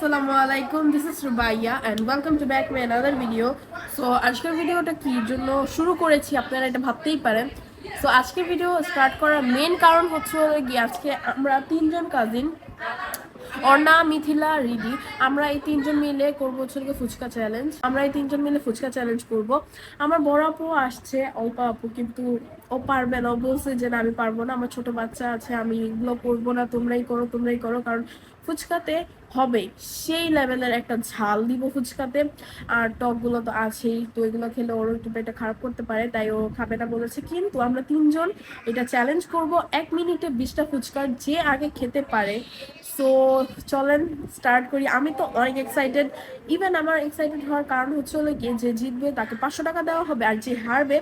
আসসালামু আলাইকুম, this is Rubaiya and welcome to back my another video. So আজকের ভিডিওটা কি জন্য শুরু করেছি আপনারা এটা ভাবতেই পারেন। সো আজকের ভিডিও স্টার্ট করার মেন কারণ হচ্ছে গিয়ে আজকে আমরা তিনজন কাজিন অর্ণা, মিথিলা, রিদি, আমরা এই তিনজন মিলে করবো হচ্ছে ফুচকা চ্যালেঞ্জ। আমরা এই তিনজন মিলে ফুচকা চ্যালেঞ্জ করব। আমার বড় আপু আসছে, অল্প আপু, কিন্তু ও পারবে না। ও বলছে যে না আমি পারবো না, আমার ছোট বাচ্চা আছে, আমি এগুলো করবো না, তোমরাই করো। কারণ ফুচকাতে হবে সেই লেভেলের একটা ঝাল দিব ফুচকাতে, আর টকগুলো তো আছেই, তো এগুলো খেলে ওর একটু পেটটা খারাপ করতে পারে, তাই ও খাবে না বলেছে। কিন্তু আমরা তিনজন এটা চ্যালেঞ্জ করব, 1 মিনিটে 20টা ফুচকা যে আগে খেতে পারে। সো চলেন স্টার্ট করি। আমি তো অনেক এক্সাইটেড। ইভেন আমার এক্সাইটেড হওয়ার কারণ হচ্ছে গিয়ে যে জিতবে তাকে 500 টাকা দেওয়া হবে, আর যে হারবে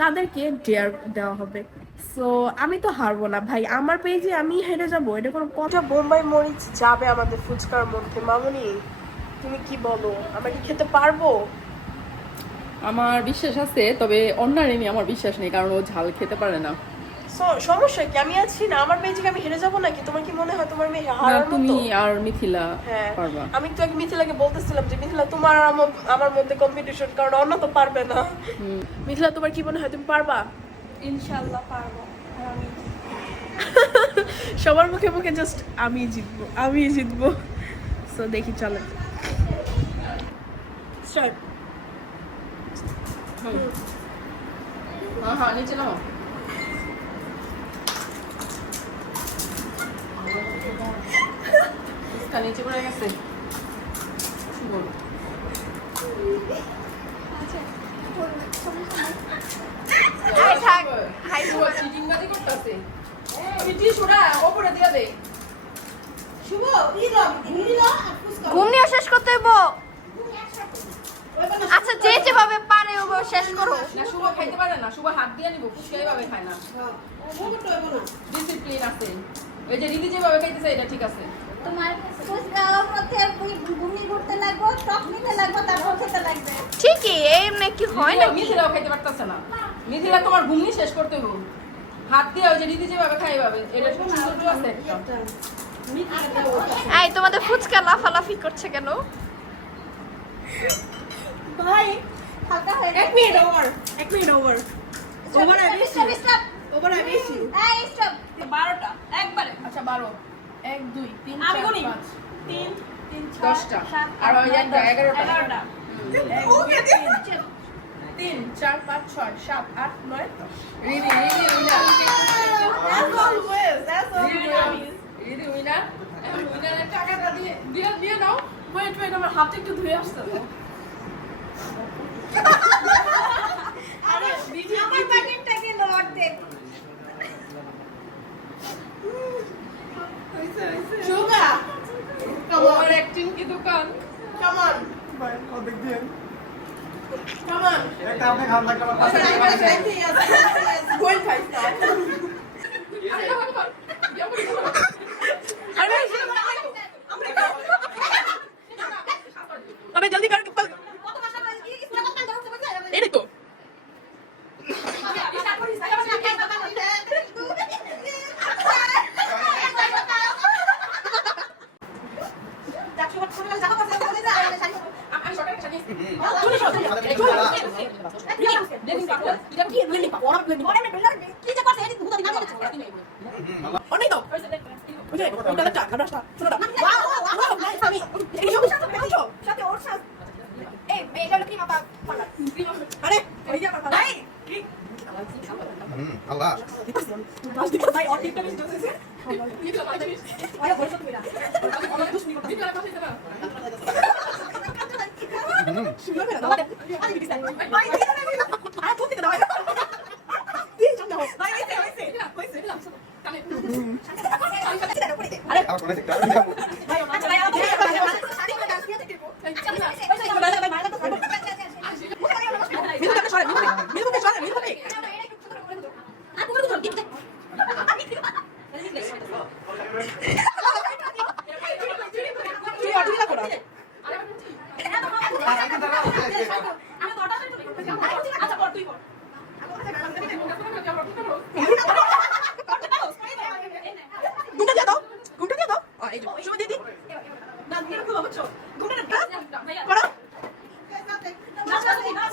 তাদেরকে ডেয়ার দেওয়া হবে। সো আমি তো হারবো না ভাই, আমার পেজে আমি হেরে যাবো, এটা কোনো কথা? বোম্বাই মরিচ যাবে আমাদের ফুচকার মধ্যে। মামুনি তুমি কি বলো, আমরা কি খেতে পারবো? আমার বিশ্বাস আছে, তবে অন্যারে নিয়ে আমার বিশ্বাস নেই, কারণ ও ঝাল খেতে পারে না। সমস্যা কি, আমি আছি না, আমার পেজে আমি হেরে যাবো নাকি? তোমার কি মনে হয় তোমার মেয়ে হারার মতো? তুমি আর মিথিলা হ্যাঁ পারবা। আমি তো আগে মিথিলাকে বলতেছিলাম যে মিথিলা তোমার আর আমার মধ্যে কম্পিটিশন, কারণ অন্য তো পারবে না। মিথিলা তোমার কি মনে হয়, তুমি পারবা? ইনশাআল্লাহ পারবো। আর আমি সবার মুখে মুখে জাস্ট আমি জিতবো। সো দেখি, চলো স্টার্ট। হ্যাঁ নিচে নাও। নিচে পড়ে গেছে। ঘুমনিও শেষ করতে হইব। আচ্ছা যে যেভাবে পারে ও শেষ করো। না শুভ খাইতে পারে না, শুভ হাত দিয়ে নিব, ফুচকা এইভাবে খায় না। ডিসিপ্লিন আছে। ওই যে রীতি যেভাবে খাইতেছে এটা ঠিক আছে। তোমার ফুচকার মধ্যে ঘুগনি করতে লাগবে, টক নিতে লাগবে, তারপর খেতে লাগবে। ঠিকই, এমনি কি হয় না? মিথিলাও খাইতে পারতেছে না। মিথিলা তোমার ঘুমনি শেষ করতে হবে। হাত দিয়ে ওই যে রীতি যেভাবে খাইবাবে এটা খুব সুন্দর আছে একটা। এই তোমাদের ফুচকা লাফালাফি করছে কেন? ভাই হালকা হয়ে গেছে। 1 minute over over stop. Over আমি বেশি। এই স্টপ। 12টা একবারে। আচ্ছা 12, 1 2 3 আমি 4 গুনি। 5 3 3 10টা আর ওই একটা 11টা। 3 4 5 6 7 8 9 10। Ridi winner. That's always. Ridi winner. উইনারের টাকাটা দিয়ে দাও। Wait, আমার হাতটা একটু ধুয়ে আসতে দাও। আরে আমার প্যাকেটটা গেল অর্ধেক। সুগা, তোমার অ্যাক্টিং কি দোকান? come on. Come on. একটা আপনি খান লাগবে আমার পাশে Going five star. अबे जल्दी कर কত মাসা করে কি ইসলা কত দাও তো বলতে ये देखो और नहीं तो मुझे उनका लगता है खबरदार सुनो ना वाओ नाइस আমি এই সব সাথে ওর সাথে এই এটা হলো কি মাপা পালা আরে ওই যে কথা ভাই আল্লাহ ভাই और টিপটা বেশি দোসে আরে বলছো তুমি না আমার দুশ্মনী করতে দিতে কথা দিতে না শুনো না দাও আরে কি দিছে ভাই আরে তুমি দাও দিন চন্দ্র ভাই হইছে কানে আরে আর কোনে থেকে ভাই আচ্ছা ভাই আমাকে শাড়ি করে ডান্স দিয়ে দেখবো আচ্ছা ভাই ভাই ঘুমা বুঝছো ঘুমটা না করো। নাচ নাচ নাচ